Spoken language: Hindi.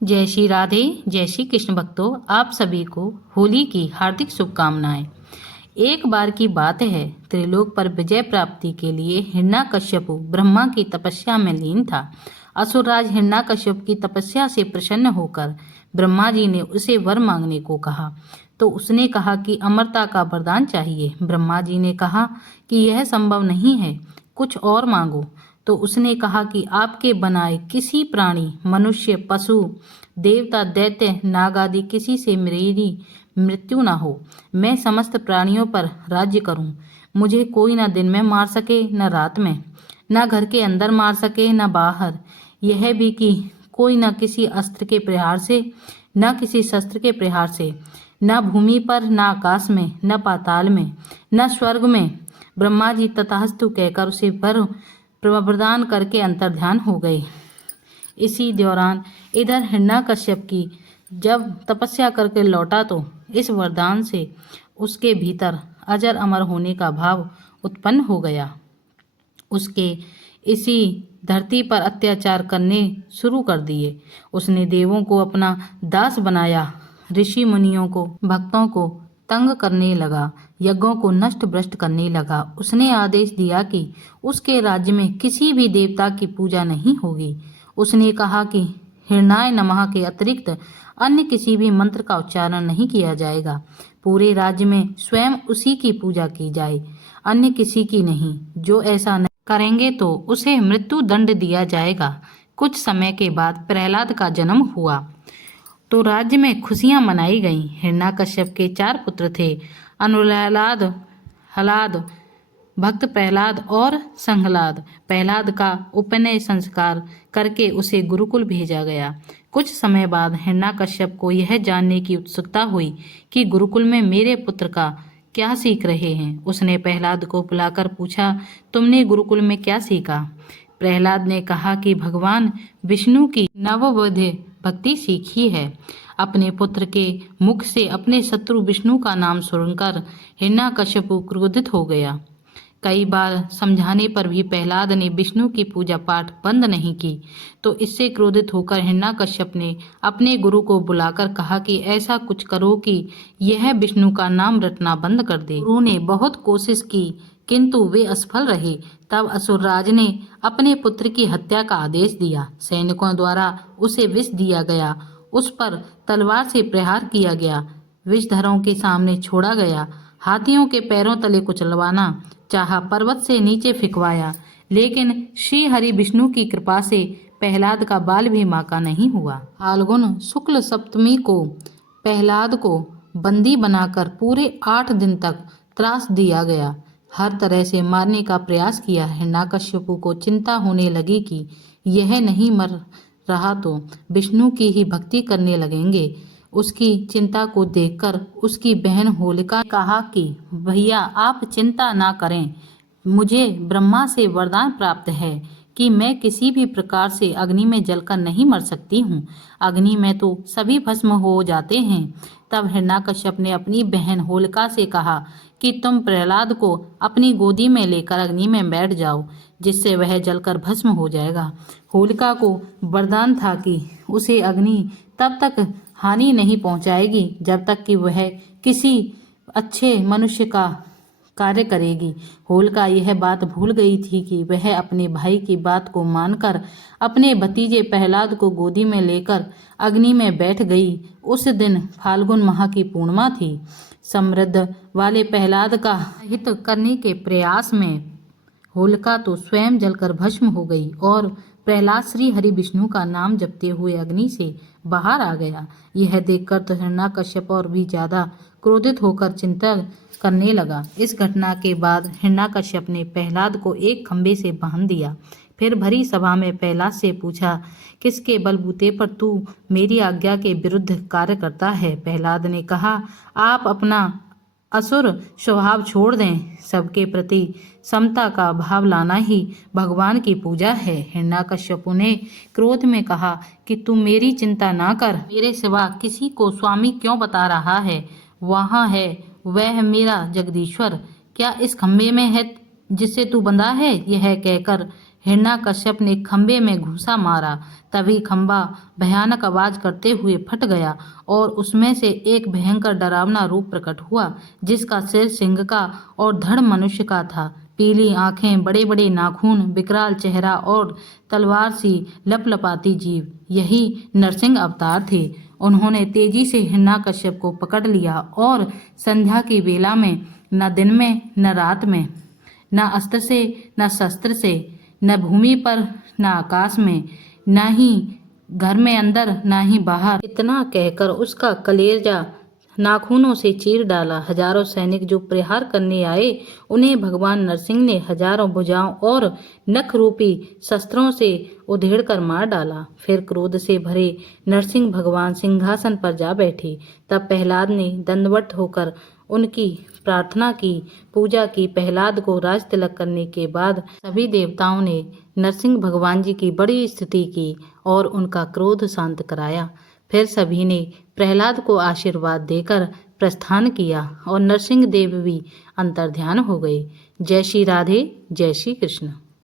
जय श्री राधे, जय श्री कृष्ण भक्तों। आप सभी को होली की हार्दिक शुभकामनाएं। एक बार की बात है, त्रिलोक पर विजय प्राप्ति के लिए हिरण्यकश्यपु ब्रह्मा की तपस्या में लीन था। असुरराज हिरण्यकश्यप की तपस्या से प्रसन्न होकर ब्रह्मा जी ने उसे वर मांगने को कहा। तो उसने कहा कि अमरता का वरदान चाहिए। ब्रह्मा जी ने कहा कि यह संभव नहीं है, कुछ और मांगो। तो उसने कहा कि आपके बनाए किसी प्राणी, मनुष्य, पशु, देवता, दैत्य, नाग आदि किसी से मेरी मृत्यु ना हो। मैं समस्त प्राणियों पर राज्य करूं। मुझे कोई न दिन में मार सके न रात में, न घर के अंदर मार सके न बाहर। यह भी कि कोई न किसी अस्त्र के प्रहार से, न किसी शस्त्र के प्रहार से, न भूमि पर, न आकाश में, न पाताल में, न स्वर्ग में। ब्रह्मा जी तथास्तु कहकर उसे वर प्रदान करके अंतर्ध्यान हो गए। इसी दौरान इधर हिरण्यकश्यप की जब तपस्या करके लौटा तो इस वरदान से उसके भीतर अजर अमर होने का भाव उत्पन्न हो गया। उसके इसी धरती पर अत्याचार करने शुरू कर दिए। उसने देवों को अपना दास बनाया, ऋषि मुनियों को, भक्तों को तंग करने लगा, यज्ञों को नष्ट भ्रष्ट करने लगा। उसने आदेश दिया कि उसके राज्य में किसी भी देवता की पूजा नहीं होगी। उसने कहा कि हिरणाय नमः के अतिरिक्त अन्य किसी भी मंत्र का उच्चारण नहीं किया जाएगा। पूरे राज्य में स्वयं उसी की पूजा की जाए, अन्य किसी की नहीं। जो ऐसा नहीं करेंगे तो उसे मृत्यु दंड दिया जाएगा। कुछ समय के बाद प्रहलाद का जन्म हुआ तो राज्य में खुशियां मनाई गईं। हिरण्यकश्यप के 4 पुत्र थे, अनुलाद, हलाद, भक्त प्रहलाद और संहलाद। प्रहलाद का उपनयन संस्कार करके उसे गुरुकुल भेजा गया। कुछ समय बाद हिरण्यकश्यप को यह जानने की उत्सुकता हुई कि गुरुकुल में मेरे पुत्र का क्या सीख रहे हैं। उसने प्रहलाद को बुलाकर पूछा, तुमने गुरुकुल में क्या सीखा? प्रहलाद ने कहा कि भगवान विष्णु की नवविध भक्ति सीखी है। अपने पुत्र के मुख से अपने शत्रु विष्णु का नाम सुनकर हिरण्यकश्यप क्रोधित हो गया। कई बार समझाने पर भी प्रहलाद ने विष्णु की पूजा पाठ बंद नहीं की। तो इससे क्रोधित होकर हिरण्यकश्यप ने अपने गुरु को बुलाकर कहा कि ऐसा कुछ करो कि यह विष्णु का नाम रटना बंद कर दे। गुरु ने बहुत कोशिश की किंतु वे असफल रहे। तब असुरराज ने अपने पुत्र की हत्या का आदेश दिया। सैनिकों द्वारा उसे विष दिया गया, उस पर तलवार से प्रहार किया गया, विषधरों के सामने छोड़ा गया, हाथियों के पैरों तले कुचलवाना चाहा, पर्वत से नीचे फिकवाया, लेकिन श्री हरि विष्णु की कृपा से प्रहलाद का बाल भी माका नहीं हुआ। फाल्गुन शुक्ल सप्तमी को प्रहलाद को बंदी बनाकर पूरे 8 दिन तक त्रास दिया गया। हर तरह से मारने का प्रयास किया। हिरण्यकश्यपु को चिंता होने लगी कि यह नहीं मर रहा तो विष्णु की ही भक्ति करने लगेंगे। उसकी चिंता को देखकर उसकी बहन होलिका ने कहा कि भैया आप चिंता ना करें, मुझे ब्रह्मा से वरदान प्राप्त है कि मैं किसी भी प्रकार से अग्नि में जलकर नहीं मर सकती हूँ। अग्नि में तो सभी भस्म हो जाते हैं। तब हिरण्यकश्यप ने अपनी बहन होलिका से कहा कि तुम प्रहलाद को अपनी गोदी में लेकर अग्नि में बैठ जाओ, जिससे वह जलकर भस्म हो जाएगा। होलिका को वरदान था कि उसे अग्नि तब तक हानि नहीं पहुंचाएगी जब तक कि वह किसी अच्छे मनुष्य का कार्य करेगी। होलिका यह बात भूल गई थी कि वह अपने भाई की बात को मानकर अपने भतीजे प्रहलाद को गोदी में लेकर अग्नि में बैठ गई। उस दिन फाल्गुन माह की पूर्णिमा थी। समृद्ध वाले प्रहलाद का हित करने के प्रयास में होलिका तो स्वयं जलकर भस्म हो गई और प्रहलाद श्री हरि विष्णु का नाम जपते हुए अग्नि से बाहर आ गया। यह देखकर तो हिरण्यकश्यप और भी ज्यादा क्रोधित होकर चिंता करने लगा। इस घटना के बाद हिरण्यकश्यप ने प्रहलाद को एक खंभे से बांध दिया। फिर भरी सभा में प्रहलाद से पूछा, किसके बलबूते पर तू मेरी आज्ञा के विरुद्ध कार्य करता है? प्रहलाद ने कहा, आप अपना असुर स्वभाव छोड़ दें। सबके प्रति समता का भाव लाना ही भगवान की पूजा है। हिरण्यकश्यपु ने क्रोध में कहा कि तू मेरी चिंता ना कर, मेरे सिवा किसी को स्वामी क्यों बता रहा है? वहाँ है वह मेरा जगदीश्वर, क्या इस खंभे में है जिससे तू बंधा है? यह कहकर हिरण्यकश्यप ने खंबे में घूंसा मारा। तभी खंबा भयानक आवाज करते हुए फट गया और उसमें से एक भयंकर डरावना रूप प्रकट हुआ, जिसका सिर सिंह का और धड़ मनुष्य का था। पीली आंखें, बड़े बड़े नाखून, विकराल चेहरा और तलवार सी लपलपाती जीभ, यही नरसिंह अवतार थे। उन्होंने तेजी से हिरण्यकश्यप को पकड़ लिया और संध्या की बेला में, न दिन में न रात में, न अस्त्र से न शस्त्र से, न भूमि पर न आकाश में, न ही घर में अंदर न ही बाहर, इतना कहकर उसका कलेजा नाखूनों से चीर डाला। हजारों सैनिक जो प्रहार करने आए, उन्हें भगवान नरसिंह ने हजारों भुजाओं और नख रूपी शस्त्रों से उधेड़ कर मार डाला। फिर क्रोध से भरे नरसिंह भगवान सिंहासन पर जा बैठे। तब प्रहलाद ने दंडवत होकर उनकी प्रार्थना की, पूजा की। प्रहलाद को राज तिलक करने के बाद सभी देवताओं ने नरसिंह भगवान जी की बड़ी स्तुति की और उनका क्रोध शांत कराया। फिर सभी ने प्रहलाद को आशीर्वाद देकर प्रस्थान किया और नरसिंह देव भी अंतर्ध्यान हो गए। जय श्री राधे, जय श्री कृष्ण।